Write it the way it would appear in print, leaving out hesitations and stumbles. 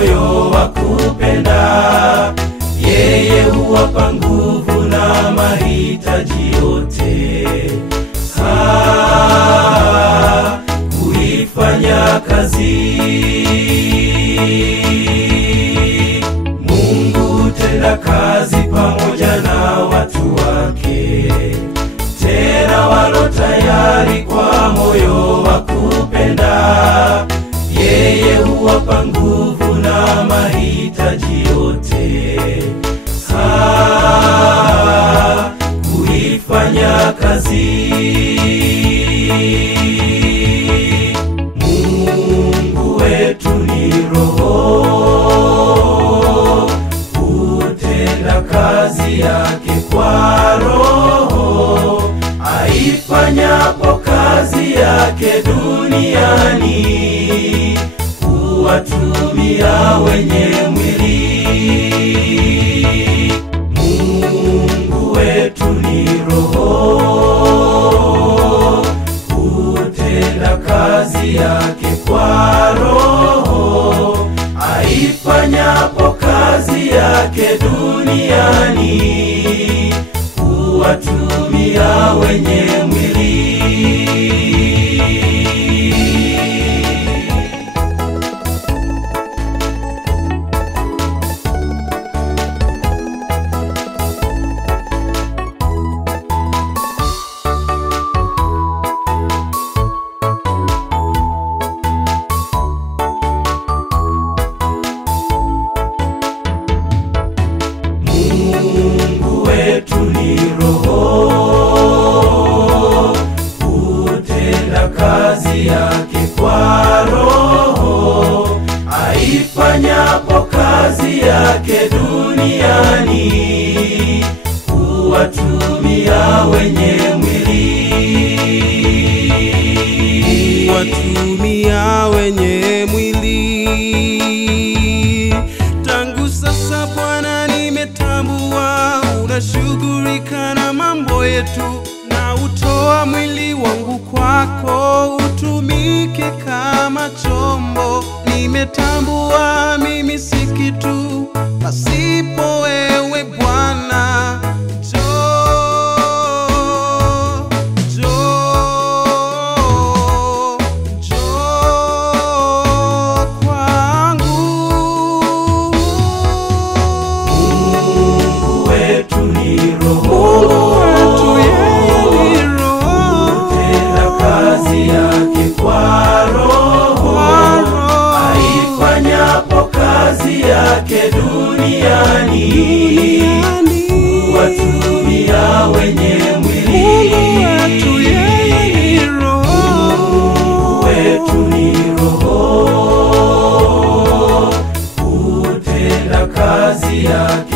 moyo wa kupenda. Yeye huwapa nguvu na mahitaji yote, kuifanya kazi. Mungu tenda kazi pamoja na watu wake, tena walo tayari kwa moyo wa kupenda. Yeye huwapa nguvu na mahitaji yote, kuifanya kazi. Mungu wetu ni Roho, hutenda kazi yake kwa Roho, aifanyapo kazi yake duniani, huwatumia wenye mwili. Mungu wetu ni Roho, hutenda kazi yake kwa Roho, aifanyapo kazi yake duniani, huwatumia wenye mwili. Mungu wetu ni Roho, hutenda kazi yake kwa Roho, aifanyapo kazi yake duniani, huwatumia wenye mwili. Huwatumia wenye mwili. Tangu sasa Bwana nimetambua, unashughulika na mambo yetu, na utoa mwili wangu kwako, utumike kama chombo. Nimetambua mimi si kitu pasipo wewe Bwana. Mungu wetu ni Roho, hutenda kazi yake kwa Roho, aifanyapo kazi yake duniani, huwatumia wenye mwili. Mungu wetu ni Roho, hutenda kazi yake